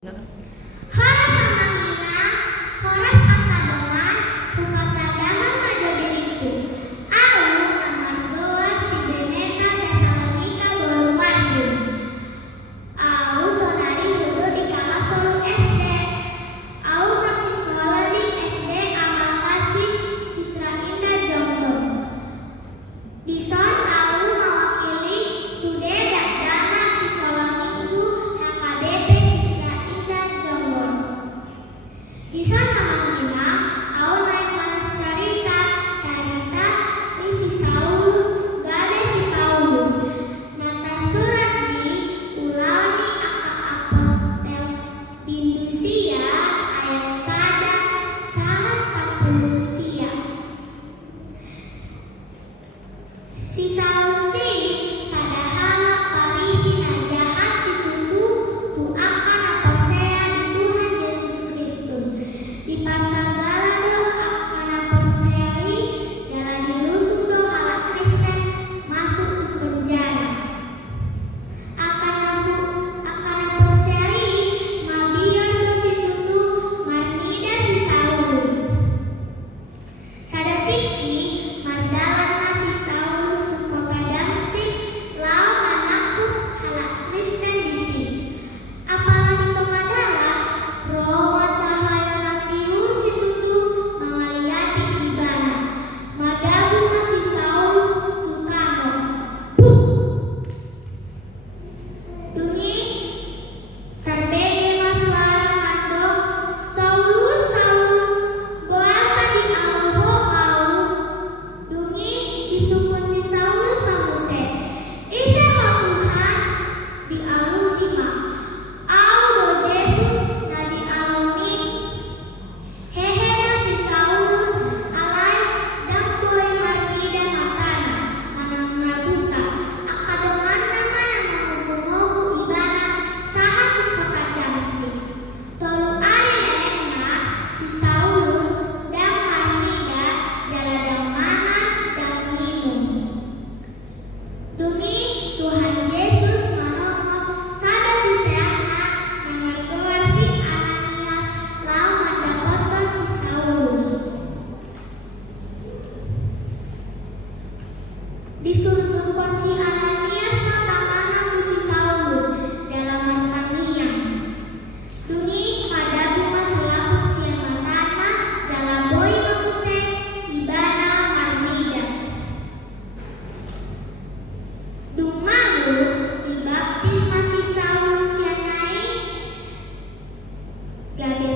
Horas samangina, horas akadoman, hukatadahan majo diriku. Au namargoa si beneta Tesalonika bolu Mardun. Au sonari hudu di kelas 3 SD. Au bersikola di SD Amal Kasih Citra Indah Jonggol. Di son au mewakili Sude Dana Sekolah Minggu HKBP Citra Indah Jonggol. Di sana manggina au naik malas carita di si Saulus gabe si Paulus. Natan surat di ulani aka apostel Pindusia ayat sada sahat 10 sia. Si Saulus sadahala parisi najahat si tutu tu akan apersea di Tuhan Yesus Kristus. Di pasagala do akan apersei jala dilusuk do halak Kristen masuk ke penjara. Akan apersei mabiar do si tutu marnida si Saulus. Sadatiki mardalan si Saulus ke kota Damsik lau manakut halak Kristen di sini. Apalagi tomadala roh cahaya natiur si tutu mangaliati ibana. Madabu masih Saulus tutano. Dungi karbede maswara kandok Saulus Saulus boasa di aloho au. Dungi disukun si Saulus mamuse. Ise ho Tuhan di alusima. Au do Yesus na di alumi. Hehe na si Saulus alai damboi marnida matana manang nabuta. Akadoman naman ang mangubu-ngubu ibana saha tu kota Damsik. Tolu ari lenekna si Saulus dan marnida jala damahan dan minum. Dungi Tuhan Yesus manomos sada si seana nangargoar si Ananias lau mandapoton si Saulus. Disurutun si Ananias matamana tu si Saulus jala martanian. Dungi madabu maselaput si matana jala boy mamuse ibana marnida. Dumalu dibaptis masih Saulus yang naik gabe